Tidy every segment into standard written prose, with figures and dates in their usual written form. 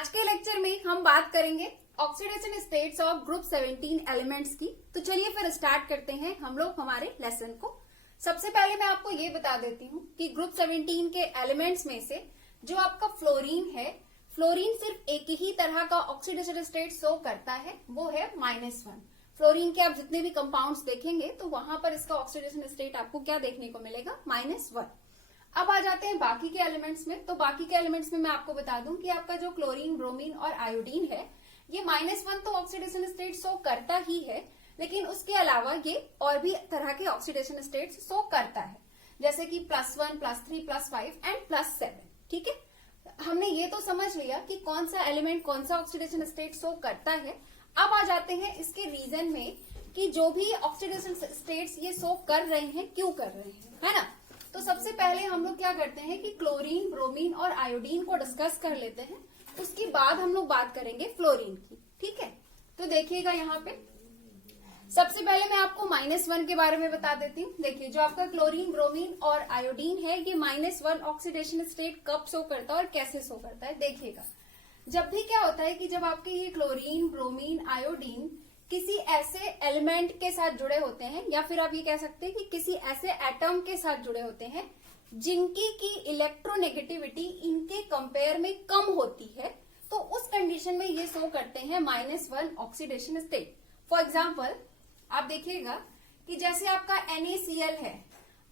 आज के लेक्चर में हम बात करेंगे oxidation states of group 17 elements की। तो चलिए फिर स्टार्ट करते हैं हम लोग हमारे लेसन को। सबसे पहले मैं आपको ये बता देती हूँ कि ग्रुप 17 के एलिमेंट्स में से जो आपका फ्लोरीन है, फ्लोरीन सिर्फ एक ही तरह का ऑक्सीडेशन स्टेट शो करता है, वो है -1। फ्लोरीन के आप जितने भी कंपाउंड्स देखेंगे तो वहां पर इसका ऑक्सीडेशन स्टेट आपको क्या देखने को मिलेगा, -1। अब आ जाते हैं बाकी के एलिमेंट्स में। तो बाकी के एलिमेंट्स में मैं आपको बता दूं कि आपका जो क्लोरीन, ब्रोमीन और आयोडीन है, ये -1 तो ऑक्सीडेशन स्टेट शो करता ही है, लेकिन उसके अलावा ये और भी तरह के ऑक्सीडेशन स्टेट शो करता है, जैसे कि +1, +3, +5 एंड +7। ठीक है, हमने ये तो समझ लिया कि कौन सा एलिमेंट कौन सा ऑक्सीडेशन स्टेट शो करता है। अब आ जाते हैं इसके रीजन में कि जो भी ऑक्सीडेशन स्टेट्स ये शो कर रहे हैं, क्यों कर रहे हैं, है ना। तो सबसे पहले हम लोग क्या करते हैं कि क्लोरीन, ब्रोमीन और आयोडीन को डिस्कस कर लेते हैं, उसके बाद हम लोग बात करेंगे फ्लोरीन की। ठीक है, तो देखिएगा यहाँ पे सबसे पहले मैं आपको -1 के बारे में बता देती हूँ। देखिए, जो आपका क्लोरीन, ब्रोमीन और आयोडीन है, ये -1 ऑक्सीडेशन स्टेट कब शो करता है और कैसे शो करता है, देखिएगा। जब भी क्या होता है कि जब आपके ये क्लोरीन, ब्रोमीन, आयोडीन किसी ऐसे एलिमेंट के साथ जुड़े होते हैं, या फिर आप ये कह सकते हैं कि किसी ऐसे एटम के साथ जुड़े होते हैं जिनकी की इलेक्ट्रोनेगेटिविटी इनके कंपेयर में कम होती है, तो उस कंडीशन में ये शो करते हैं -1 ऑक्सीडेशन स्टेट। फॉर एग्जाम्पल आप देखिएगा कि जैसे आपका NaCl है,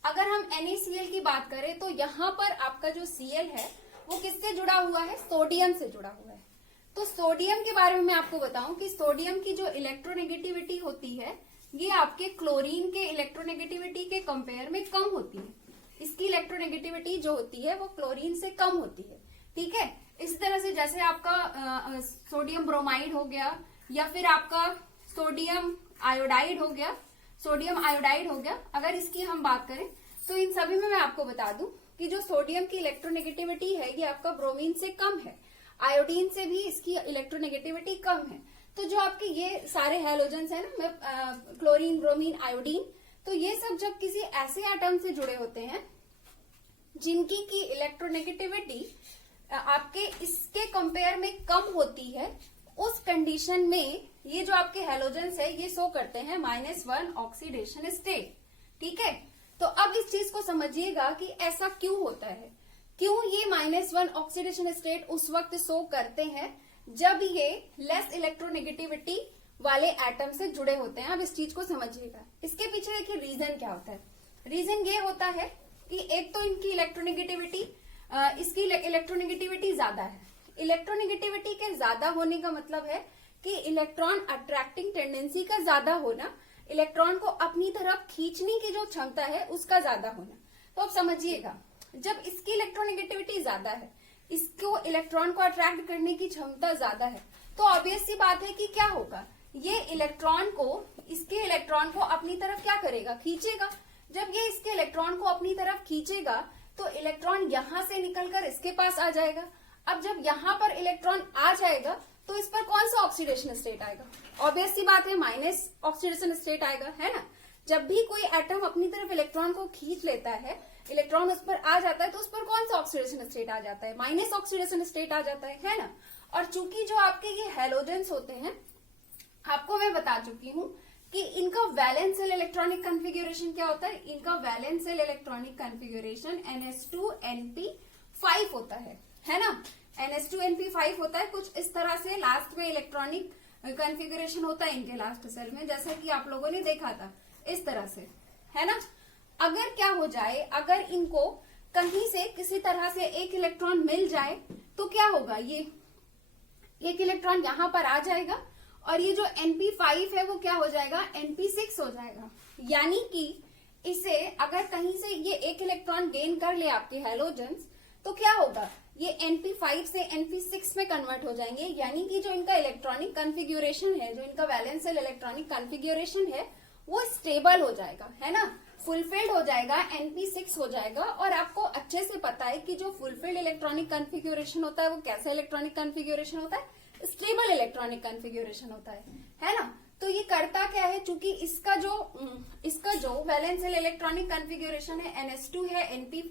अगर हम NaCl की बात करें तो यहाँ पर आपका जो Cl है वो किससे जुड़ा हुआ है, सोडियम से जुड़ा हुआ है। तो सोडियम के बारे में मैं आपको बताऊं कि सोडियम की जो इलेक्ट्रोनेगेटिविटी होती है, ये आपके क्लोरीन के इलेक्ट्रोनेगेटिविटी के कंपेयर में कम होती है। इसकी इलेक्ट्रोनेगेटिविटी जो होती है वो क्लोरीन से कम होती है। ठीक है, इसी तरह से जैसे आपका सोडियम ब्रोमाइड हो गया, या फिर आपका सोडियम आयोडाइड हो गया, अगर इसकी हम बात करें तो इन सभी में मैं आपको बता दूं कि जो सोडियम की इलेक्ट्रोनेगेटिविटी है ये आपका ब्रोमीन से कम है, आयोडीन से भी इसकी इलेक्ट्रोनेगेटिविटी कम है। तो जो आपके ये सारे हैलोजेंस है ना, क्लोरीन, ब्रोमीन, आयोडीन, तो ये सब जब किसी ऐसे एटम से जुड़े होते हैं जिनकी की इलेक्ट्रोनेगेटिविटी आपके इसके कंपेयर में कम होती है, उस कंडीशन में ये जो आपके हैलोजेंस है ये शो करते हैं -1 ऑक्सीडेशन स्टेट। ठीक है, तो अब इस चीज को समझिएगा कि ऐसा क्यों होता है, क्यों ये -1 ऑक्सीडेशन स्टेट उस वक्त शो करते हैं जब ये लेस इलेक्ट्रोनेगेटिविटी वाले एटम से जुड़े होते हैं। अब इस चीज को समझिएगा, इसके पीछे देखिए रीजन क्या होता है। रीजन ये होता है कि एक तो इनकी इलेक्ट्रोनेगेटिविटी, इसकी इलेक्ट्रोनेगेटिविटी ज्यादा है। इलेक्ट्रोनेगेटिविटी के ज्यादा होने का मतलब है कि इलेक्ट्रॉन अट्रैक्टिंग टेंडेंसी का ज्यादा होना, इलेक्ट्रॉन को अपनी तरफ खींचने की जो क्षमता है उसका ज्यादा होना। तो अब समझिएगा, जब इसकी इलेक्ट्रोनेगेटिविटी ज्यादा है, इसको इलेक्ट्रॉन को अट्रैक्ट करने की क्षमता ज्यादा है, तो ऑब्वियस सी बात है कि क्या होगा, ये इलेक्ट्रॉन को, इसके इलेक्ट्रॉन को अपनी तरफ क्या करेगा, खींचेगा। जब ये इसके इलेक्ट्रॉन को अपनी तरफ खींचेगा तो इलेक्ट्रॉन यहां से निकलकर इसके पास आ जाएगा। अब जब यहां पर इलेक्ट्रॉन आ जाएगा तो इस पर कौन सा ऑक्सीडेशन स्टेट आएगा, ऑब्वियस सी बात है माइनस ऑक्सीडेशन स्टेट आएगा, है ना। जब भी कोई एटम अपनी तरफ इलेक्ट्रॉन को खींच लेता है, इलेक्ट्रॉन उस पर आ जाता है, तो उस पर कौन सा ऑक्सीडेशन स्टेट आ जाता है, माइनस ऑक्सीडेशन स्टेट आ जाता है ना। और चूंकि जो आपके ये हैलोजेंस होते हैं, आपको मैं बता चुकी हूं कि इनका वैलेंस सेल इलेक्ट्रॉनिक कॉन्फ़िगरेशन क्या होता है। इनका valence shell electronic configuration NH2NP5 होता है ना। NH2NP5 होता है, कुछ इस तरह से लास्ट में इलेक्ट्रॉनिक कॉन्फ़िगरेशन होता है इनके लास्ट सेल में, जैसा कि आप लोगों ने देखा था, इस तरह से, है ना। अगर क्या हो जाए, अगर इनको कहीं से किसी तरह से एक इलेक्ट्रॉन मिल जाए तो क्या होगा, ये एक इलेक्ट्रॉन यहां पर आ जाएगा और ये जो NP5 है वो क्या हो जाएगा, NP6 हो जाएगा। यानी कि इसे अगर कहीं से ये एक इलेक्ट्रॉन गेन कर ले आपके हैलोजेंस, तो क्या होगा, ये NP5 से NP6 में कन्वर्ट हो जाएंगे। यानी कि जो इनका इलेक्ट्रॉनिक कॉन्फ़िगरेशन है, जो इनका वैलेंस सेल इलेक्ट्रॉनिक कॉन्फ़िगरेशन है, वो स्टेबल हो जाएगा, है ना, फुलफिल्ड हो जाएगा, NP6 हो जाएगा। और आपको अच्छे से पता है कि जो फुलफिल्ड इलेक्ट्रॉनिक कॉन्फ़िगरेशन होता है वो कैसा इलेक्ट्रॉनिक कॉन्फ़िगरेशन होता है, स्टेबल इलेक्ट्रॉनिक कॉन्फ़िगरेशन होता है ना। तो ये करता क्या है, चूंकि इसका जो वैलेंस सेल इलेक्ट्रॉनिक कॉन्फ़िगरेशन है NH2 है,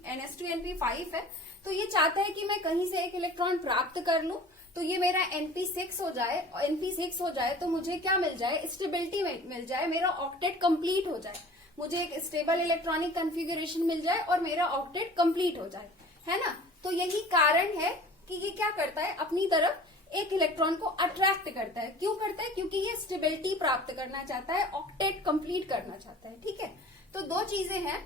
NH2NP5 है, तो ये चाहता है कि मैं कहीं से एक इलेक्ट्रॉन प्राप्त कर लूं, तो ये मेरा NP6 हो जाए, NP6 हो जाए तो मुझे क्या मिल जाए, स्टेबिलिटी मिल जाए, मेरा ऑक्टेट कंप्लीट हो जाए, मुझे एक स्टेबल इलेक्ट्रॉनिक कॉन्फ़िगरेशन मिल जाए और मेरा ऑक्टेट कंप्लीट हो जाए, है ना। तो यही कारण है कि ये क्या करता है, अपनी तरफ एक इलेक्ट्रॉन को अट्रैक्ट करता है। क्यों करता है, क्योंकि ये स्टेबिलिटी प्राप्त करना चाहता है, ऑक्टेट कंप्लीट करना चाहता है, ठीक है। तो दो चीजें हैं,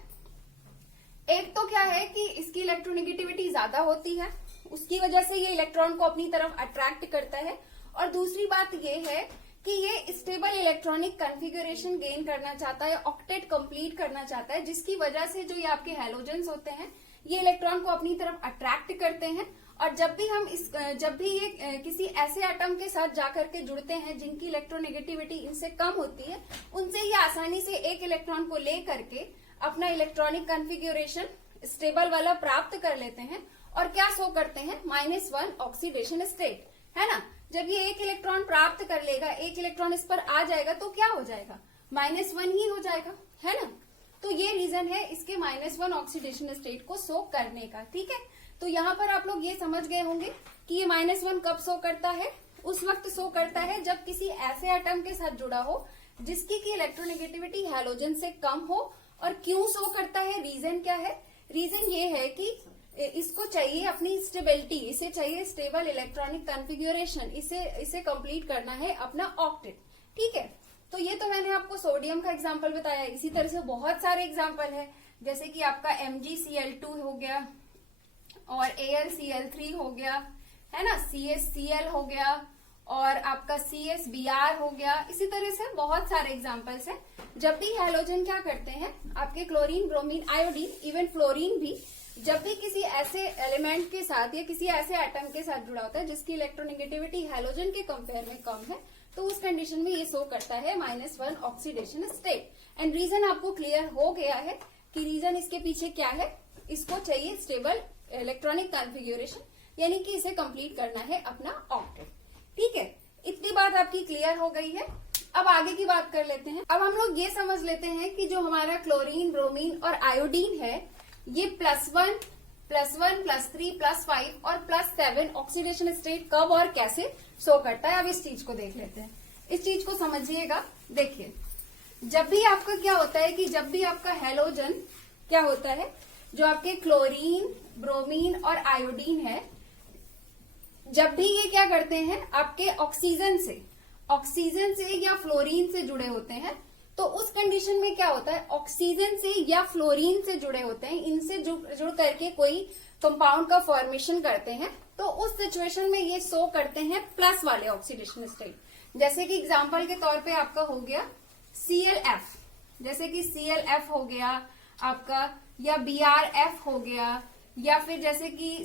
एक तो क्या है कि इसकी इलेक्ट्रोनेगेटिविटी ज्यादा होती है, उसकी वजह से ये इलेक्ट्रॉन को अपनी तरफ अट्रैक्ट करता है, और दूसरी बात ये है कि ये स्टेबल इलेक्ट्रॉनिक कॉन्फ़िगरेशन गेन करना चाहता है, ऑक्टेट कंप्लीट करना चाहता है, जिसकी वजह से जो ये आपके हैलोजेंस होते हैं ये इलेक्ट्रॉन को अपनी तरफ अट्रैक्ट करते हैं। और जब भी ये किसी ऐसे एटम के साथ जाकर के जुड़ते हैं जिनकी इलेक्ट्रोनेगेटिविटी इनसे कम होती है, उनसे ये आसानी से एक इलेक्ट्रॉन को ले करके अपना इलेक्ट्रॉनिक कॉन्फ़िगरेशन स्टेबल वाला प्राप्त कर लेते हैं और क्या शो करते हैं, -1 ऑक्सीडेशन स्टेट, है ना। जब ये एक इलेक्ट्रॉन प्राप्त कर लेगा, एक इलेक्ट्रॉन इस पर आ जाएगा तो क्या हो जाएगा, -1 ही हो जाएगा, है ना। तो ये रीजन है इसके -1 ऑक्सीडेशन स्टेट को शो करने का, ठीक है। तो यहाँ पर आप लोग ये समझ गए होंगे कि ये -1 कब शो करता है, उस वक्त शो करता है जब किसी ऐसे एटम के साथ जुड़ा हो जिसकी की इलेक्ट्रोनेगेटिविटी हैलोजन से कम हो। और क्यों शो करता है, रीजन क्या है, रीजन ये है कि इसको चाहिए अपनी स्टेबिलिटी, इसे चाहिए स्टेबल इलेक्ट्रॉनिक कॉन्फ़िगरेशन, इसे कंप्लीट करना है अपना ऑक्टेट, ठीक है। तो ये तो मैंने आपको सोडियम का एग्जांपल बताया, इसी तरह से बहुत सारे एग्जांपल है, जैसे कि आपका MgCl2 हो गया और AlCl3 हो गया, है ना, CsCl हो गया और आपका CsBr हो गया। इसी तरह से बहुत सारे एग्जांपल्स हैं। जब भी हैलोजन क्या करते हैं, आपके chlorine, bromine, iodine, even fluorine भी, जब भी किसी ऐसे एलिमेंट के साथ या किसी ऐसे एटम के साथ जुड़ा होता है जिसकी इलेक्ट्रोनेगेटिविटी हैलोजन के कंपेयर में कम है, तो उस कंडीशन में ये शो करता है -1 ऑक्सीडेशन स्टेट। एंड रीजन आपको क्लियर हो गया है कि रीजन इसके पीछे क्या है, इसको चाहिए स्टेबल इलेक्ट्रॉनिक कॉन्फ़िगरेशन, यानी कि इसे कंप्लीट करना है अपना ऑक्टेट, ठीक है। इतनी बात आपकी क्लियर हो गई है। अब आगे की बात कर लेते हैं। अब हम लोग ये समझ लेते हैं कि जो हमारा क्लोरीन, ब्रोमीन और आयोडीन है, ये +1, +1, +3, +5 और +7 ऑक्सीडेशन स्टेट कब और कैसे शो करता है। अब इस चीज को देख लेते हैं, इस चीज को समझिएगा। देखिए, जब भी आपका क्या होता है कि जब भी आपका हैलोजन क्या होता है, जो आपके क्लोरीन, ब्रोमीन और आयोडीन है, जब भी ये क्या करते हैं, आपके ऑक्सीजन से या फ्लोरीन से जुड़े होते हैं, तो उस कंडीशन में क्या होता है, ऑक्सीजन से या फ्लोरीन से जुड़े होते हैं, इनसे जुड़ करके कोई कंपाउंड का फॉर्मेशन करते हैं, तो उस सिचुएशन में ये शो करते हैं प्लस वाले ऑक्सीडेशन स्टेट। जैसे कि एग्जांपल के तौर पे आपका हो गया ClF, जैसे कि ClF हो गया आपका, या BrF हो गया, या फिर जैसे कि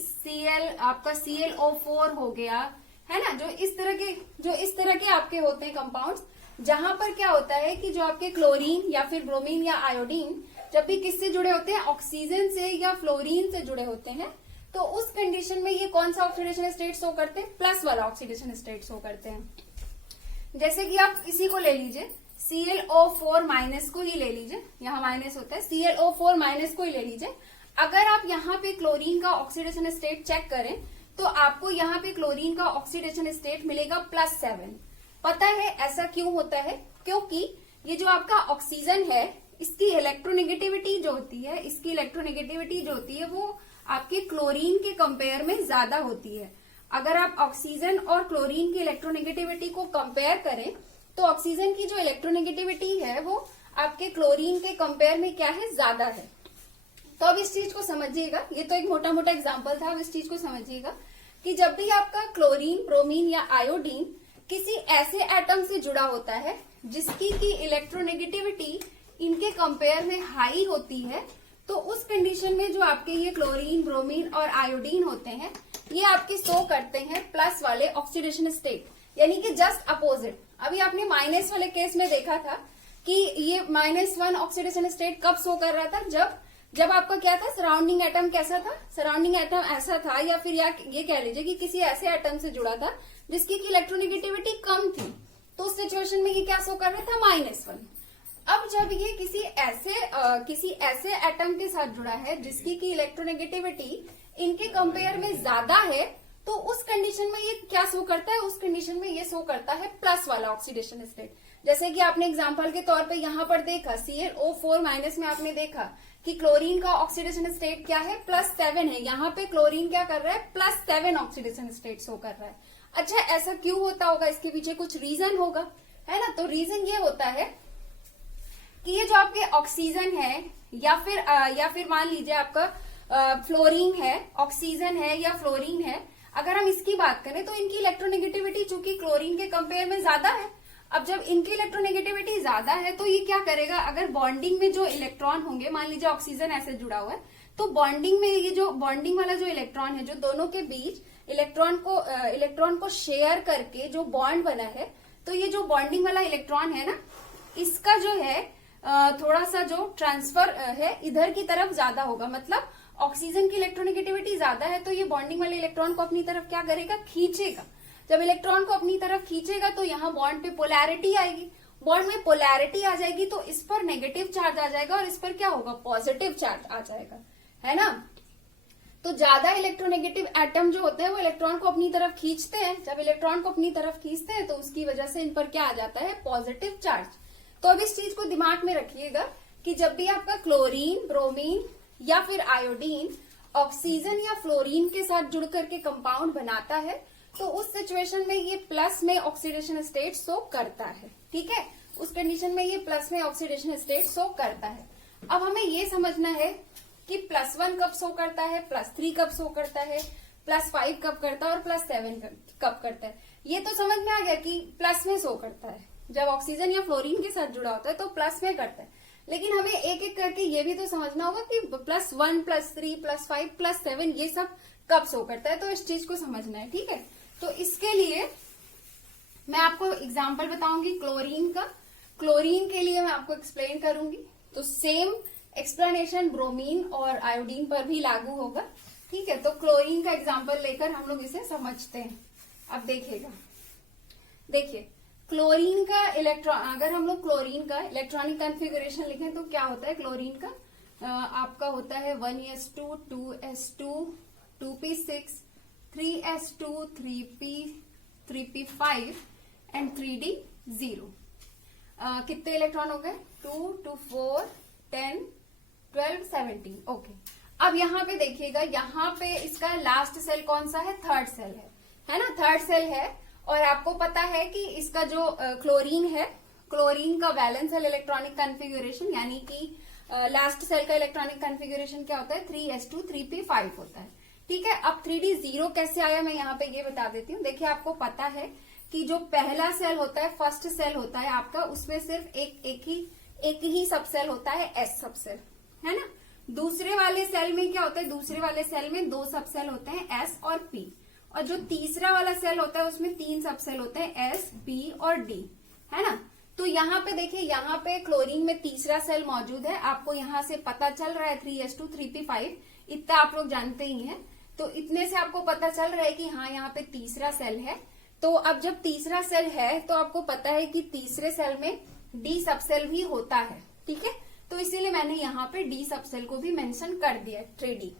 आपका ClO4 हो गया, है ना। जो इस तरह के आपके होते हैं कंपाउंड्स, जहां पर क्या होता है कि जो आपके क्लोरीन या फिर ब्रोमीन या आयोडीन जब भी किससे जुड़े होते हैं, ऑक्सीजन से या फ्लोरीन से जुड़े होते हैं, तो उस कंडीशन में ये कौन सा ऑक्सीडेशन स्टेट शो करते हैं, प्लस वाला ऑक्सीडेशन स्टेट शो करते हैं। जैसे कि आप इसी को ले लीजिए, ClO4- को ही ले लीजिए, यहाँ माइनस होता है, ClO4- को ही ले लीजिए। अगर आप यहाँ पे क्लोरीन का ऑक्सीडेशन स्टेट चेक करें तो आपको यहाँ पे क्लोरीन का ऑक्सीडेशन स्टेट मिलेगा +7। पता है ऐसा क्यों होता है, क्योंकि ये जो आपका ऑक्सीजन है, इसकी इलेक्ट्रोनेगेटिविटी जो होती है वो आपके क्लोरीन के कंपेयर में ज्यादा होती है। अगर आप ऑक्सीजन और क्लोरीन की इलेक्ट्रोनेगेटिविटी को कंपेयर करें तो ऑक्सीजन की जो इलेक्ट्रोनेगेटिविटी है वो आपके क्लोरीन के कंपेयर में क्या है, ज्यादा है। तो अब इस चीज को समझिएगा, ये तो एक मोटा मोटा एग्जांपल था। अब इस चीज को समझिएगा कि जब भी आपका क्लोरीन, ब्रोमीन या आयोडीन किसी ऐसे एटम से जुड़ा होता है जिसकी की इलेक्ट्रोनेगेटिविटी इनके कंपेयर में हाई होती है, तो उस कंडीशन में जो आपके ये क्लोरीन, ब्रोमीन और आयोडीन होते हैं, ये आपके शो करते हैं प्लस वाले ऑक्सीडेशन स्टेट, यानी कि जस्ट अपोजिट। अभी आपने माइनस वाले केस में देखा था कि ये -1 ऑक्सीडेशन स्टेट कब शो कर रहा था, जब आपका क्या था, सराउंडिंग एटम कैसा था, सराउंडिंग एटम ऐसा था, या फिर ये कह लीजिए कि किसी ऐसे एटम से जुड़ा था जिसकी की इलेक्ट्रोनेगेटिविटी कम थी, तो उस सिचुएशन में ये क्या शो कर रहा था, -1। अब जब ये किसी ऐसे एटम के साथ जुड़ा है जिसकी की इलेक्ट्रोनेगेटिविटी इनके कंपेयर में ज्यादा है, तो उस कंडीशन में ये क्या शो करता है, उस कंडीशन में ये शो करता है प्लस वाला ऑक्सीडेशन स्टेट। जैसे कि आपने एग्जांपल के तौर पे यहाँ पर देखा ClO4 माइनस में आपने देखा कि क्लोरीन का ऑक्सीडेशन स्टेट क्या है, +7 है। यहाँ पे क्लोरीन क्या कर रहा है, +7 ऑक्सीडेशन स्टेट शो कर रहा है। अच्छा, ऐसा क्यों होता होगा, इसके पीछे कुछ रीजन होगा, है ना। तो रीजन ये होता है कि ये जो आपके ऑक्सीजन है या फिर मान लीजिए आपका फ्लोरीन है, ऑक्सीजन है या फ्लोरीन है, अगर हम इसकी बात करें तो इनकी इलेक्ट्रोनेगेटिविटी चूंकि क्लोरीन के कंपेयर में ज्यादा है। अब जब इनकी इलेक्ट्रोनेगेटिविटी ज्यादा है तो ये क्या करेगा, अगर बॉन्डिंग में जो इलेक्ट्रॉन होंगे, मान लीजिए ऑक्सीजन ऐसे जुड़ा हुआ है, तो बॉन्डिंग में ये जो बॉन्डिंग वाला जो इलेक्ट्रॉन है, जो दोनों के बीच इलेक्ट्रॉन को शेयर करके जो बॉन्ड बना है, तो ये जो बॉन्डिंग वाला इलेक्ट्रॉन है ना, इसका जो है थोड़ा सा जो ट्रांसफर है इधर की तरफ ज्यादा होगा। मतलब ऑक्सीजन की इलेक्ट्रोनेगेटिविटी ज्यादा है तो ये बॉन्डिंग वाले इलेक्ट्रॉन को अपनी तरफ क्या करेगा, खींचेगा। जब इलेक्ट्रॉन को अपनी तरफ खींचेगा तो यहाँ बॉन्ड पे पोलैरिटी आएगी, बॉन्ड में पोलैरिटी आ जाएगी तो इस पर नेगेटिव चार्ज आ जाएगा और इस पर क्या होगा, पॉजिटिव चार्ज आ जाएगा, है ना। तो ज्यादा इलेक्ट्रोनेगेटिव एटम जो होते हैं वो इलेक्ट्रॉन को अपनी तरफ खींचते हैं। जब इलेक्ट्रॉन को अपनी तरफ खींचते हैं तो उसकी वजह से इन पर क्या आ जाता है, पॉजिटिव चार्ज। तो अब इस चीज को दिमाग में रखिएगा कि जब भी आपका क्लोरीन, ब्रोमीन या फिर आयोडीन ऑक्सीजन या फ्लोरीन के साथ जुड़ करके कंपाउंड बनाता है तो उस सिचुएशन में ये प्लस में ऑक्सीडेशन स्टेट शो करता है। ठीक है, उस कंडीशन में ये प्लस में ऑक्सीडेशन स्टेट शो करता है। अब हमें ये समझना है कि +1 कब शो करता है, +3 कब शो करता है, +5 कब करता है और +7 कब करता है। ये तो समझ में आ गया कि प्लस में शो करता है, जब ऑक्सीजन या फ्लोरीन के साथ जुड़ा होता है तो प्लस में करता है। लेकिन हमें एक एक करके ये भी तो समझना होगा कि +1, +3, +5, +7 ये सब कब शो करता है, तो इस चीज को समझना है। ठीक है, तो इसके लिए मैं आपको एग्जाम्पल बताऊंगी क्लोरीन का। क्लोरीन के लिए मैं आपको एक्सप्लेन करूंगी, तो सेम एक्सप्लेनेशन ब्रोमीन और आयोडीन पर भी लागू होगा। ठीक है, तो क्लोरीन का एग्जाम्पल लेकर हम लोग इसे समझते हैं। अब देखिएगा, देखिए क्लोरीन का अगर हम लोग क्लोरीन का इलेक्ट्रॉनिक कॉन्फ़िगरेशन लिखें तो क्या होता है, क्लोरीन का आपका होता है 1s2, 2s2, 2p6, 3s2, 3p5 and 3d0। कितने इलेक्ट्रॉन हो गए, 2, 2, 4, 10, 12, 17। ओके, अब यहाँ पे देखिएगा, यहाँ पे इसका लास्ट सेल कौन सा है, थर्ड सेल है ना, थर्ड सेल है। और आपको पता है कि इसका जो क्लोरीन है, क्लोरीन का वैलेंस सेल इलेक्ट्रॉनिक कॉन्फ़िगरेशन यानी कि लास्ट सेल का इलेक्ट्रॉनिक कॉन्फ़िगरेशन क्या होता है, 3s2, 3p5 होता है। ठीक है, अब 3d0 कैसे आया मैं यहाँ पे ये बता देती हूँ। देखिए आपको पता है कि जो पहला सेल होता है, फर्स्ट सेल होता है आपका, उसमें सिर्फ एक ही सब सेल होता है, S सब सेल, है ना। दूसरे वाले सेल में क्या होता है, दूसरे वाले सेल में 2 सब सेल होते हैं, S और P। और जो तीसरा वाला सेल होता है उसमें 3 सब सेल होते हैं, S, B और D, है ना। तो यहाँ पे देखिए, यहाँ पे क्लोरीन में तीसरा सेल मौजूद है। आपको यहाँ से पता चल रहा है 3s2, 3p5, इतना आप लोग जानते ही हैं। तो इतने से आपको पता चल रहा है कि हाँ यहाँ पे तीसरा सेल है। तो अब जब तीसरा सेल है तो आपको पता है कि तीसरे सेल में D सब सेल भी होता है। ठीक है, तो इसीलिए मैंने यहाँ पे D सब सेल को भी मेंशन कर दिया, 3D।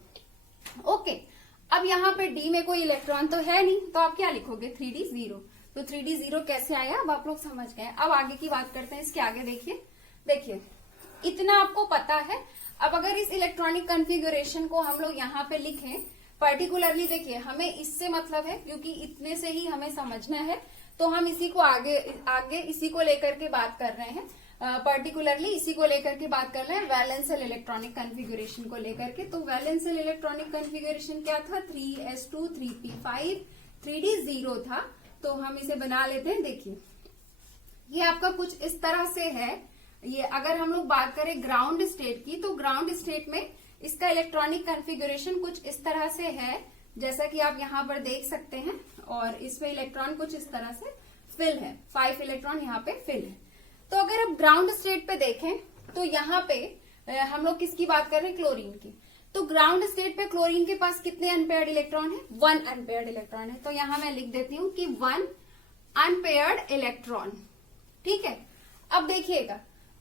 ओके, अब यहाँ पे D में कोई इलेक्ट्रॉन तो है नहीं, तो आप क्या लिखोगे, 3d0। तो 3d0 कैसे आया, अब आप लोग समझ गए। अब आगे की बात करते हैं, इसके आगे देखिए इतना आपको पता है। अब अगर इस इलेक्ट्रॉनिक कॉन्फ़िगरेशन को हम लोग यहाँ पे लिखें पर्टिकुलरली, देखिए हमें इससे मतलब है क्योंकि इतने से ही हमें समझना है, तो हम इसी को आगे इसी को लेकर के बात कर रहे हैं, पर्टिकुलरली इसी को लेकर के बात कर रहे हैं, वैलेंस सेल इलेक्ट्रॉनिक कॉन्फ़िगरेशन को लेकर के। तो वैलेंस सेल इलेक्ट्रॉनिक कॉन्फ़िगरेशन क्या था, 3s2, 3p5, 3d0 था। तो हम इसे बना लेते हैं। देखिए ये आपका कुछ इस तरह से है। ये अगर हम लोग बात करें ग्राउंड स्टेट की, तो ग्राउंड स्टेट में इसका इलेक्ट्रॉनिक कॉन्फ़िगरेशन कुछ इस तरह से है, जैसा कि आप यहाँ पर देख सकते हैं। और इसमें इलेक्ट्रॉन कुछ इस तरह से फिल है, 5 इलेक्ट्रॉन यहाँ पे फिल है। तो अगर आप ग्राउंड स्टेट पे देखें तो यहाँ पे हम लोग किसकी बात कर रहे हैं, क्लोरीन की। तो ग्राउंड स्टेट पे क्लोरीन के पास कितने अनपेयर्ड इलेक्ट्रॉन है, 1 अनपेयर्ड इलेक्ट्रॉन है। तो यहाँ मैं लिख देती हूँ कि 1 अनपेयर्ड इलेक्ट्रॉन। ठीक है, अब देखिएगा,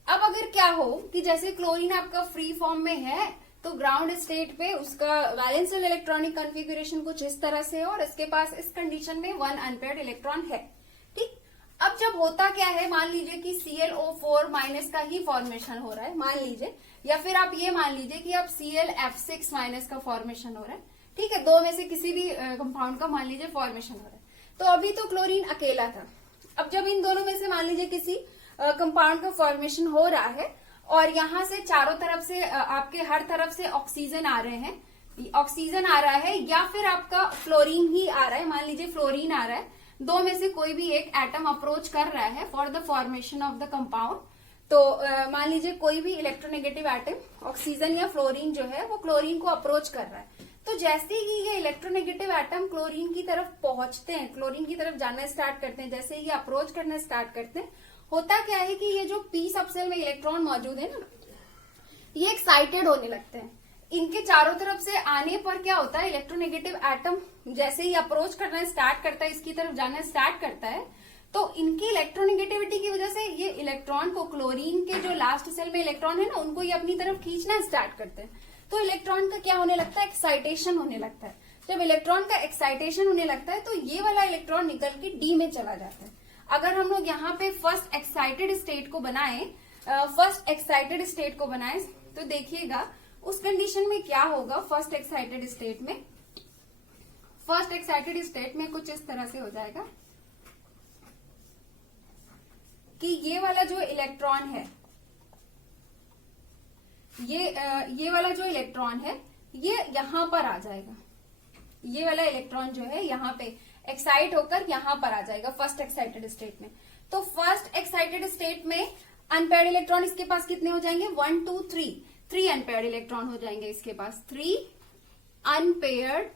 अब अगर क्या हो कि जैसे क्लोरीन आपका फ्री फॉर्म में है तो ग्राउंड स्टेट पे उसका वैलेंशियल इलेक्ट्रॉनिक कॉन्फ़िगरेशन कुछ इस तरह से है और इसके पास इस कंडीशन में 1 अनपेयर्ड इलेक्ट्रॉन है। ठीक, अब जब होता क्या है, मान लीजिए कि ClO4 माइनस का ही फॉर्मेशन हो रहा है, मान लीजिए, या फिर आप ये मान लीजिए कि अब ClF6 माइनस का फॉर्मेशन हो रहा है। ठीक है, दो में से किसी भी कंपाउंड का मान लीजिए फॉर्मेशन हो रहा है। तो अभी तो क्लोरीन अकेला था, अब जब इन दोनों में से मान लीजिए किसी कंपाउंड का फॉर्मेशन हो रहा है और यहाँ से चारों तरफ से आपके हर तरफ से ऑक्सीजन आ रहे हैं, ऑक्सीजन आ रहा है या फिर आपका फ्लोरीन ही आ रहा है, मान लीजिए फ्लोरीन आ रहा है, दो में से कोई भी एक एटम अप्रोच कर रहा है for the formation of the compound. तो मान लीजिए कोई भी इलेक्ट्रोनेगेटिव एटम ऑक्सीजन या फ्लोरीन जो है वो क्लोरीन को अप्रोच कर रहा है। तो जैसे ही ये इलेक्ट्रोनेगेटिव एटम क्लोरीन की तरफ पहुंचते हैं, क्लोरीन की तरफ जाना स्टार्ट करते हैं, जैसे ही अप्रोच करना स्टार्ट करते हैं, होता क्या है कि ये जो पी सबसेल में इलेक्ट्रॉन मौजूद है ना, ये एक्साइटेड होने लगते हैं। इनके चारों तरफ से आने पर क्या होता है, इलेक्ट्रोनेगेटिव एटम जैसे ही अप्रोच करना स्टार्ट करता है, इसकी तरफ जाना स्टार्ट करता है, तो इनकी इलेक्ट्रोनेगेटिविटी की वजह से ये इलेक्ट्रॉन को, क्लोरीन के जो लास्ट सेल में इलेक्ट्रॉन है ना, उनको ये अपनी तरफ खींचना स्टार्ट करते हैं। तो इलेक्ट्रॉन का क्या होने लगता है, एक्साइटेशन होने लगता है। जब इलेक्ट्रॉन का एक्साइटेशन होने लगता है तो ये वाला इलेक्ट्रॉन निकल के डी में चला जाता है। अगर हम लोग यहाँ पे फर्स्ट एक्साइटेड स्टेट को बनाए, तो देखिएगा उस कंडीशन में क्या होगा। फर्स्ट एक्साइटेड स्टेट में कुछ इस तरह से हो जाएगा कि ये वाला जो इलेक्ट्रॉन है, ये वाला जो इलेक्ट्रॉन है ये यहां पर आ जाएगा। ये वाला इलेक्ट्रॉन जो है यहाँ पे एक्साइट होकर यहाँ पर आ जाएगा फर्स्ट एक्साइटेड स्टेट में। तो फर्स्ट एक्साइटेड स्टेट में अनपेयर्ड इलेक्ट्रॉन इसके पास कितने हो जाएंगे, 1 2 3 अनपेयर्ड इलेक्ट्रॉन हो जाएंगे इसके पास, 3 अनपेयर्ड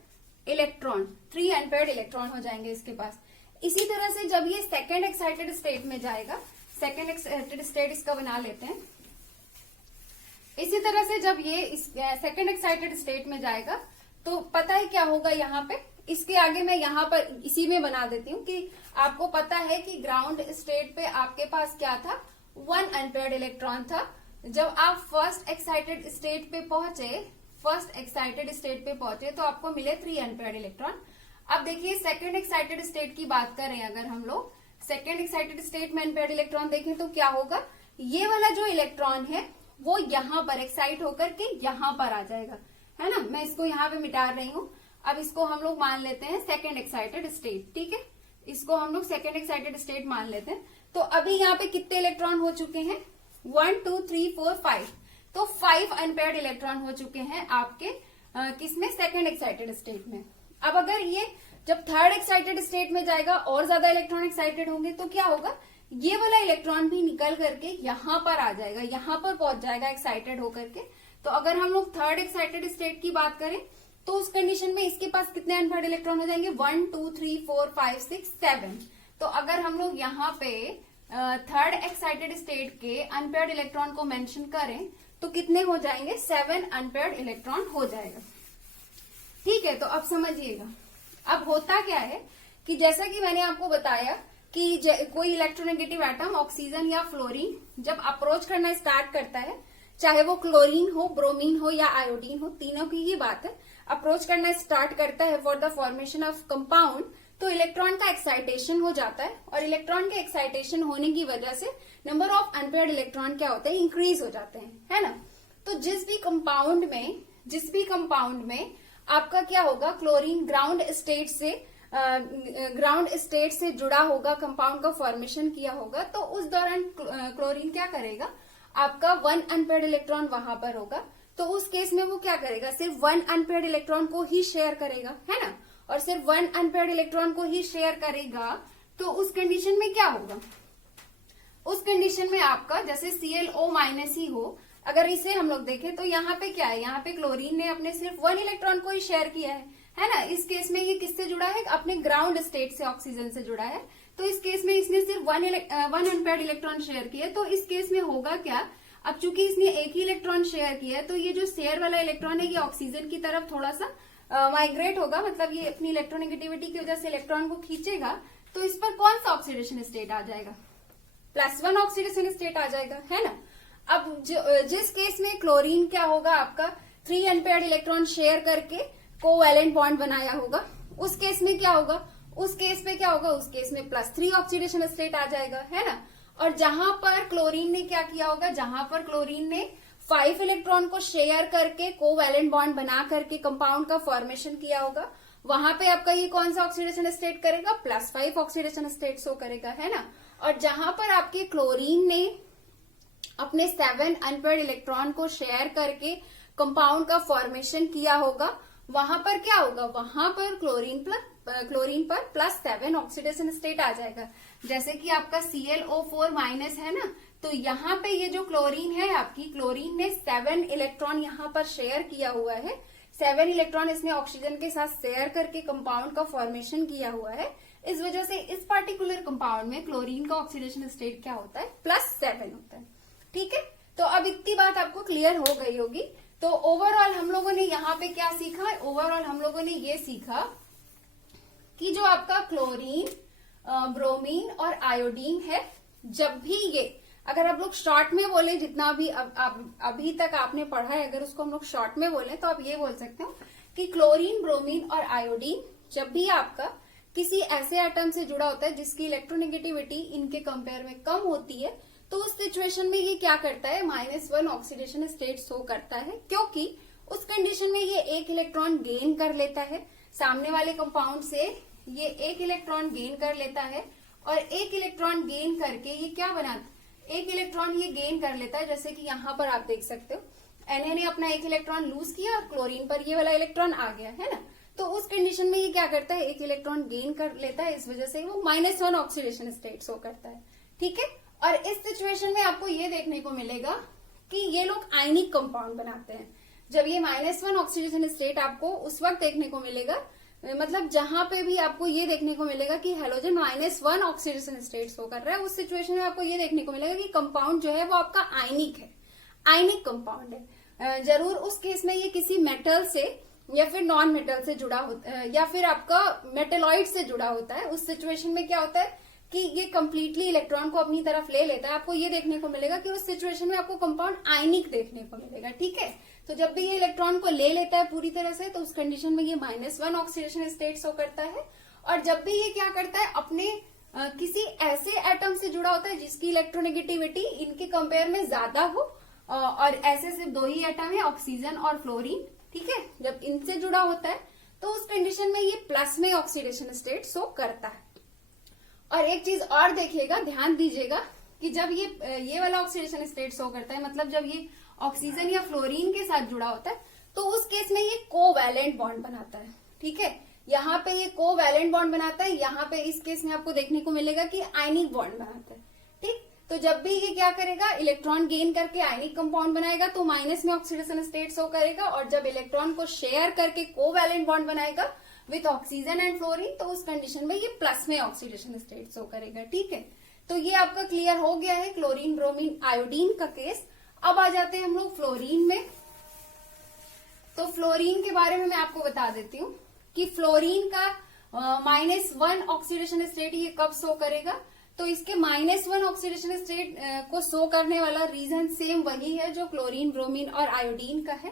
इलेक्ट्रॉन हो जाएंगे इसके पास। इसी तरह से जब ये सेकेंड एक्साइटेड स्टेट में जाएगा, सेकेंड एक्साइटेड स्टेट इसका बना लेते हैं। इसी तरह से जब ये सेकेंड एक्साइटेड स्टेट में जाएगा तो पता है क्या होगा, यहाँ पे इसके आगे मैं यहाँ पर इसी में बना देती हूँ कि आपको पता है कि ग्राउंड स्टेट पे आपके पास क्या था, 1 अनपेयर्ड इलेक्ट्रॉन था। जब आप फर्स्ट एक्साइटेड स्टेट पे पहुंचे तो आपको मिले 3 अनपेयर्ड इलेक्ट्रॉन। अब देखिए सेकेंड एक्साइटेड स्टेट की बात करें, अगर हम लोग सेकेंड एक्साइटेड स्टेट में अनपेयर्ड इलेक्ट्रॉन देखें तो क्या होगा, ये वाला जो इलेक्ट्रॉन है वो यहाँ पर एक्साइट होकर के यहाँ पर आ जाएगा, है ना। मैं इसको यहाँ पे मिटा रही हूँ। अब इसको हम लोग मान लेते हैं सेकेंड एक्साइटेड स्टेट, ठीक है, इसको हम लोग सेकेंड एक्साइटेड स्टेट मान लेते हैं। तो अभी यहाँ पे कितने इलेक्ट्रॉन हो चुके हैं, 1 2 3 4 5, तो 5 अनपेयर्ड इलेक्ट्रॉन हो चुके हैं आपके किसमें, सेकेंड एक्साइटेड स्टेट में। अब अगर ये जब थर्ड एक्साइटेड स्टेट में जाएगा और ज्यादा इलेक्ट्रॉन एक्साइटेड होंगे तो क्या होगा, ये वाला इलेक्ट्रॉन भी निकल करके यहाँ पर आ जाएगा, यहाँ पर पहुंच जाएगा एक्साइटेड होकर के। तो अगर हम लोग थर्ड एक्साइटेड स्टेट की बात करें तो उस कंडीशन में इसके पास कितने अनपेयर्ड इलेक्ट्रॉन हो जाएंगे, 1 2 3 4 5 6 7। तो अगर हम लोग यहाँ पे थर्ड एक्साइटेड स्टेट के अनपेयर्ड इलेक्ट्रॉन को मेंशन करें तो कितने हो जाएंगे, 7 अनपेयर्ड इलेक्ट्रॉन हो जाएगा। ठीक है, तो अब समझिएगा अब होता क्या है कि जैसा कि मैंने आपको बताया कि कोई इलेक्ट्रोनेगेटिव एटम ऑक्सीजन या फ्लोरीन जब अप्रोच करना स्टार्ट करता है, चाहे वो क्लोरीन हो, ब्रोमीन हो या आयोडीन हो, तीनों की ही बात है, अप्रोच करना स्टार्ट करता है for the formation of compound, तो इलेक्ट्रॉन का एक्साइटेशन हो जाता है और इलेक्ट्रॉन के एक्साइटेशन होने की वजह से नंबर ऑफ अनपेयर्ड इलेक्ट्रॉन क्या होते हैं, इंक्रीज हो जाते हैं, है ना। तो जिस भी कंपाउंड में आपका क्या होगा, क्लोरीन ग्राउंड स्टेट से जुड़ा होगा, कंपाउंड का फॉर्मेशन किया होगा, तो उस दौरान क्लोरीन क्या करेगा, आपका 1 अनपेयर्ड इलेक्ट्रॉन वहां पर होगा। तो उस केस में वो क्या करेगा, सिर्फ 1 अनपेयर्ड इलेक्ट्रॉन को ही शेयर करेगा, है ना। और सिर्फ 1 अनपेयर्ड इलेक्ट्रॉन को ही शेयर करेगा तो उस कंडीशन में क्या होगा, उस कंडीशन में आपका जैसे ClO माइनस ही हो, अगर इसे हम लोग देखें तो यहाँ पे क्या है, यहाँ पे क्लोरीन ने अपने सिर्फ 1 इलेक्ट्रॉन को ही शेयर किया है ना। इस केस में ये किससे जुड़ा है, अपने ग्राउंड स्टेट से ऑक्सीजन से जुड़ा है। तो इस केस में इसने सिर्फ 1 अनपेयर्ड इलेक्ट्रॉन शेयर किया। तो इस केस में होगा क्या, अब चूंकि इसने एक ही इलेक्ट्रॉन शेयर किया है तो ये जो शेयर वाला इलेक्ट्रॉन है ये ऑक्सीजन की तरफ थोड़ा सा माइग्रेट होगा, मतलब ये अपनी इलेक्ट्रोनेगेटिविटी की वजह से इलेक्ट्रॉन को खींचेगा। तो इस पर कौन सा ऑक्सीडेशन स्टेट आ जाएगा, +1 ऑक्सीडेशन स्टेट आ जाएगा, है ना। अब जिस केस में क्लोरीन क्या होगा आपका, 3 अनपेयर्ड इलेक्ट्रॉन शेयर करके कोवैलेंट बॉन्ड बनाया होगा, उस केस में क्या होगा, उस केस में क्या होगा, उस केस में +3 ऑक्सीडेशन स्टेट आ जाएगा, है ना। और जहां पर क्लोरीन ने क्या किया होगा, जहां पर क्लोरीन ने 5 इलेक्ट्रॉन को शेयर करके कोवैलेंट बॉन्ड बना करके कंपाउंड का फॉर्मेशन किया होगा, वहां पे आपका ये कौन सा ऑक्सीडेशन स्टेट करेगा, +5 ऑक्सीडेशन स्टेट शो करेगा, है ना। और जहां पर आपके क्लोरीन ने अपने 7 अनपेयर्ड इलेक्ट्रॉन को शेयर करके कंपाउंड का फॉर्मेशन किया होगा, वहां पर क्या होगा, वहां पर क्लोरीन पर +7 ऑक्सीडेशन स्टेट आ जाएगा। जैसे कि आपका ClO4- है ना, तो यहाँ पे ये जो क्लोरीन है आपकी, क्लोरीन ने 7 इलेक्ट्रॉन यहाँ पर शेयर किया हुआ है, 7 इलेक्ट्रॉन इसने ऑक्सीजन के साथ शेयर करके कंपाउंड का फॉर्मेशन किया हुआ है। इस वजह से इस पार्टिकुलर कंपाउंड में क्लोरीन का ऑक्सीडेशन स्टेट क्या होता है, +7 होता है। ठीक है, तो अब इतनी बात आपको क्लियर हो गई होगी। तो ओवरऑल हम लोगों ने यहाँ पे क्या सीखा, ओवरऑल हम लोगों ने ये सीखा कि जो आपका क्लोरीन, ब्रोमीन और आयोडीन है, जब भी ये, अगर आप लोग शॉर्ट में बोले, जितना भी अभी तक आपने पढ़ा है, अगर उसको हम लोग शॉर्ट में बोले तो आप ये बोल सकते हो कि क्लोरीन, ब्रोमीन और आयोडीन जब भी आपका किसी ऐसे एटम से जुड़ा होता है जिसकी इलेक्ट्रोनेगेटिविटी इनके कंपेयर में कम होती है, तो उस सिचुएशन में ये क्या करता है, -1 ऑक्सीडेशन स्टेट शो करता है, क्योंकि उस कंडीशन में ये 1 इलेक्ट्रॉन गेन कर लेता है सामने वाले कंपाउंड से, ये 1 इलेक्ट्रॉन गेन कर लेता है, और 1 इलेक्ट्रॉन गेन करके ये क्या बनाता है, 1 इलेक्ट्रॉन ये गेन कर लेता है। जैसे कि यहाँ पर आप देख सकते हो, Na ने अपना 1 इलेक्ट्रॉन लूज किया और क्लोरीन पर ये वाला इलेक्ट्रॉन आ गया, है ना। तो उस कंडीशन में ये क्या करता है, 1 इलेक्ट्रॉन गेन कर लेता है, इस वजह से वो -1 ऑक्सीडेशन स्टेट शो करता है। ठीक है, और इस सिचुएशन में आपको ये देखने को मिलेगा कि ये लोग आयनिक कंपाउंड बनाते हैं। जब ये -1 ऑक्सीडेशन स्टेट आपको उस वक्त देखने को मिलेगा, मतलब जहां पे भी आपको ये देखने को मिलेगा कि हेलोजन -1 ऑक्सीडेशन स्टेट शो कर रहा है, उस सिचुएशन में आपको ये देखने को मिलेगा कि कंपाउंड जो है वो आपका आयनिक है, आयनिक कंपाउंड है। जरूर उस केस में ये किसी मेटल से या फिर नॉन मेटल से जुड़ा होता है, या फिर आपका मेटेलॉइड से जुड़ा होता है। उस सिचुएशन में क्या होता है कि ये कंप्लीटली इलेक्ट्रॉन को अपनी तरफ ले लेता है। आपको ये देखने को मिलेगा कि उस सिचुएशन में आपको कंपाउंड आयनिक देखने को मिलेगा। ठीक है, तो जब भी ये इलेक्ट्रॉन को ले लेता है पूरी तरह से, तो उस कंडीशन में ये -1 ऑक्सीडेशन स्टेट शो करता है। और जब भी ये क्या करता है, अपने किसी ऐसे एटम से जुड़ा होता है जिसकी इलेक्ट्रोनेगेटिविटी इनके कंपेयर में ज्यादा हो, और ऐसे सिर्फ 2 ही एटम है, ऑक्सीजन और फ्लोरीन। ठीक है, जब इनसे जुड़ा होता है तो उस कंडीशन में ये प्लस में ऑक्सीडेशन स्टेट शो करता है। और एक चीज और देखिएगा, ध्यान दीजिएगा कि जब ये वाला ऑक्सीडेशन स्टेट शो करता है, मतलब जब ये ऑक्सीजन या फ्लोरीन के साथ जुड़ा होता है, तो उस केस में ये कोवैलेंट बॉन्ड बनाता है। ठीक है, यहाँ पे ये कोवैलेंट बॉन्ड बनाता है, यहाँ पे इस केस में आपको देखने को मिलेगा कि आयनिक बॉन्ड बनाता है। ठीक, तो जब भी ये क्या करेगा, इलेक्ट्रॉन गेन करके आयनिक कंपाउंड बनाएगा तो माइनस में ऑक्सीडेशन स्टेट शो करेगा, और जब इलेक्ट्रॉन को शेयर करके कोवैलेंट बॉन्ड बनाएगा विथ ऑक्सीजन एंड फ्लोरीन, तो उस कंडीशन में ये प्लस में ऑक्सीडेशन स्टेट शो करेगा। ठीक है, तो ये आपका क्लियर हो गया है क्लोरीन, ब्रोमीन, आयोडीन का केस। अब आ जाते हैं हम लोग फ्लोरीन में। तो फ्लोरीन के बारे में मैं आपको बता देती हूँ कि फ्लोरीन का -1 ऑक्सीडेशन स्टेट ये कब शो करेगा। तो इसके -1 ऑक्सीडेशन स्टेट को शो करने वाला रीजन सेम वही है जो क्लोरीन, ब्रोमीन और आयोडीन का है,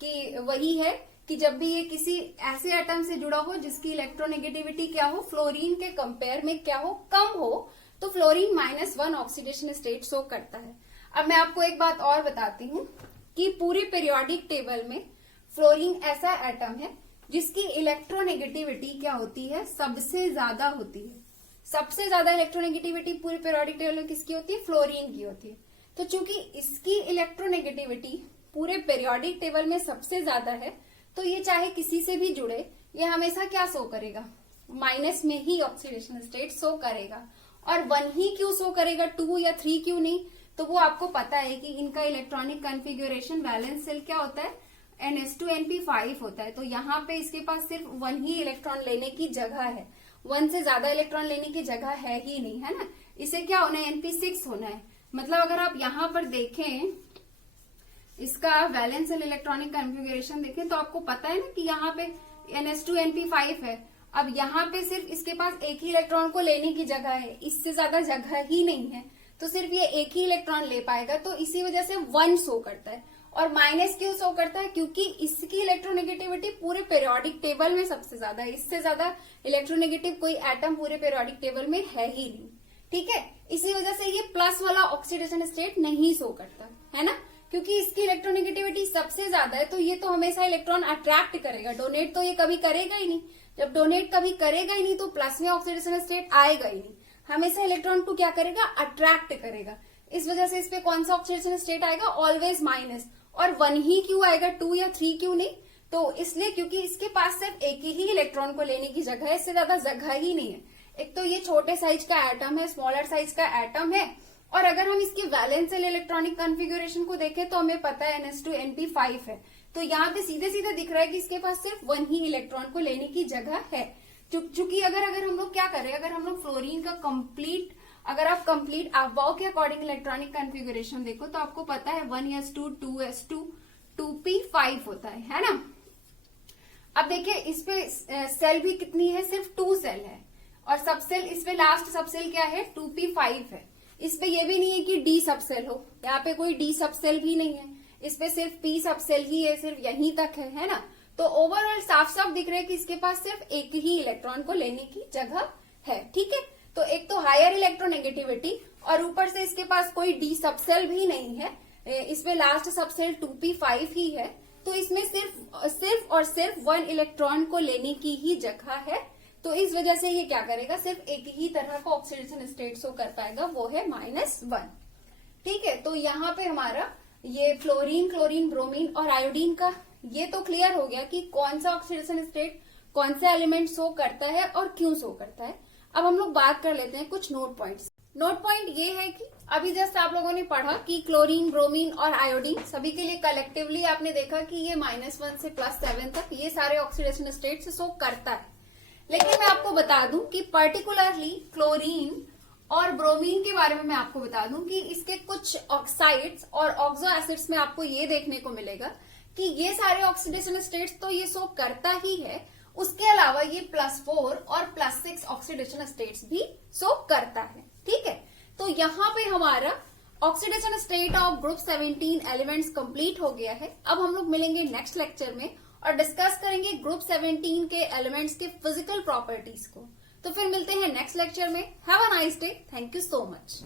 कि वही है कि जब भी ये किसी ऐसे एटम से जुड़ा हो जिसकी इलेक्ट्रोनेगेटिविटी क्या हो, फ्लोरीन के कंपेयर में क्या हो, कम हो, तो फ्लोरीन -1 ऑक्सीडेशन स्टेट शो करता है। अब मैं आपको एक बात और बताती हूँ कि पूरे पीरियोडिक टेबल में फ्लोरीन ऐसा एटम है जिसकी इलेक्ट्रोनेगेटिविटी क्या होती है, सबसे ज्यादा होती है। सबसे ज्यादा इलेक्ट्रोनेगेटिविटी पूरे पीरियोडिक टेबल में किसकी होती है, फ्लोरीन की होती है। तो चूंकि इसकी इलेक्ट्रोनेगेटिविटी पूरे पीरियोडिक टेबल में सबसे ज्यादा है, तो ये चाहे किसी से भी जुड़े, ये हमेशा क्या शो करेगा, माइनस में ही ऑक्सीडेशन स्टेट शो करेगा। और 1 ही क्यों शो करेगा, 2 या 3 क्यों नहीं, तो वो आपको पता है कि इनका इलेक्ट्रॉनिक कॉन्फ़िगरेशन वैलेंस शेल क्या होता है, NS2 होता है। तो यहाँ पे इसके पास सिर्फ 1 ही इलेक्ट्रॉन लेने की जगह है, 1 से ज्यादा इलेक्ट्रॉन लेने की जगह है ही नहीं, है ना। इसे क्या होना है, NP6 होना है। मतलब अगर आप यहाँ पर देखें, इसका वैलेंस शेल इलेक्ट्रॉनिक कॉन्फ़िगरेशन देखें, तो आपको पता है ना कि यहाँ पे NS2 है। अब यहाँ पे सिर्फ इसके पास एक ही इलेक्ट्रॉन को लेने की जगह है, इससे ज्यादा जगह ही नहीं है, तो सिर्फ ये एक ही इलेक्ट्रॉन ले पाएगा, तो इसी वजह से 1 शो करता है। और माइनस क्यों शो करता है? क्योंकि इसकी इलेक्ट्रोनेगेटिविटी पूरे पेरियोडिक टेबल में सबसे ज्यादा है, इससे ज्यादा इलेक्ट्रोनेगेटिव कोई एटम पूरे पेरियोडिक टेबल में है ही नहीं, ठीक है। इसी वजह से ये प्लस वाला ऑक्सीडेशन स्टेट नहीं शो करता है ना, क्योंकि इसकी इलेक्ट्रोनेगेटिविटी सबसे ज्यादा है, तो ये तो हमेशा इलेक्ट्रॉन अट्रैक्ट करेगा, डोनेट तो ये कभी करेगा ही नहीं। जब डोनेट कभी करेगा ही नहीं तो प्लस में ऑक्सीडेशन स्टेट आएगा ही नहीं, हमेशा इलेक्ट्रॉन को क्या करेगा? अट्रैक्ट करेगा। इस वजह से इस पे कौन सा ऑक्सीडेशन स्टेट आएगा? Always minus. और 1 ही क्यों आएगा, 2 या 3 क्यों नहीं? तो इसलिए क्योंकि इसके पास सिर्फ एक ही इलेक्ट्रॉन को लेने की जगह है, इससे ज्यादा जगह ही नहीं है। एक तो ये छोटे साइज का एटम है, स्मॉलर साइज का एटम है, और अगर हम इसकी वैलेंशियल इलेक्ट्रॉनिक कॉन्फ़िगरेशन को देखें तो हमें पता है NH2Np5 है, तो यहाँ पे सीधे सीधे दिख रहा है कि इसके पास सिर्फ 1 ही इलेक्ट्रॉन को लेने की जगह है। चूंकि अगर हम लोग क्या करें, अगर हम लोग फ्लोरीन का अगर आप कंप्लीट अफबाओ के अकॉर्डिंग इलेक्ट्रॉनिक कॉन्फ़िगरेशन देखो तो आपको पता है 1s2 2s2 2p5 होता है ना। अब देखिए इस पे सेल भी कितनी है? सिर्फ 2 सेल है, और सबसेल इस पे लास्ट सबसेल क्या है? 2p5 है। इस पे ये भी नहीं है कि डी सबसेल हो, यहाँ पे कोई डी सबसेल भी नहीं है, इस पे सिर्फ पी सबसेल ही है, सिर्फ यहीं तक है ना। तो ओवरऑल साफ साफ दिख रहा है कि इसके पास सिर्फ एक ही इलेक्ट्रॉन को लेने की जगह है, ठीक है। तो एक तो हायर इलेक्ट्रोनेगेटिविटी, और ऊपर से इसके पास कोई डी सबसेल भी नहीं है, इसमें लास्ट सबसेल 2p5 ही है, तो इसमें सिर्फ और सिर्फ 1 इलेक्ट्रॉन को लेने की ही जगह है। तो इस वजह से ये क्या करेगा? सिर्फ एक ही तरह का ऑक्सीडेशन स्टेट शो कर पाएगा, वो है -1, ठीक है। तो यहाँ पे हमारा ये फ्लोरीन, क्लोरीन, ब्रोमीन और आयोडीन का ये तो क्लियर हो गया कि कौन सा ऑक्सीडेशन स्टेट कौन सा एलिमेंट शो करता है और क्यों शो करता है। अब हम लोग बात कर लेते हैं कुछ नोट पॉइंट्स। नोट पॉइंट ये है कि अभी जस्ट आप लोगों ने पढ़ा कि क्लोरीन, ब्रोमीन और आयोडीन सभी के लिए कलेक्टिवली आपने देखा कि ये -1 से +7 तक ये सारे ऑक्सीडेशन स्टेट से शो करता है। लेकिन मैं आपको बता दूं कि पर्टिकुलरली क्लोरीन और ब्रोमीन के बारे में मैं आपको बता दूं कि इसके कुछ ऑक्साइड्स और ऑक्सो एसिड्स में आपको ये देखने को मिलेगा कि ये सारे ऑक्सीडेशन स्टेट्स तो ये शो करता ही है, उसके अलावा ये +4 और +6 ऑक्सीडेशन स्टेट्स भी शो करता है, ठीक है। तो यहाँ पे हमारा oxidation state of group 17 elements complete हो गया है। अब हम लोग मिलेंगे नेक्स्ट लेक्चर में और डिस्कस करेंगे ग्रुप 17 के एलिमेंट्स के फिजिकल प्रॉपर्टीज को। तो फिर मिलते हैं नेक्स्ट लेक्चर में। Have a nice day, thank you so much.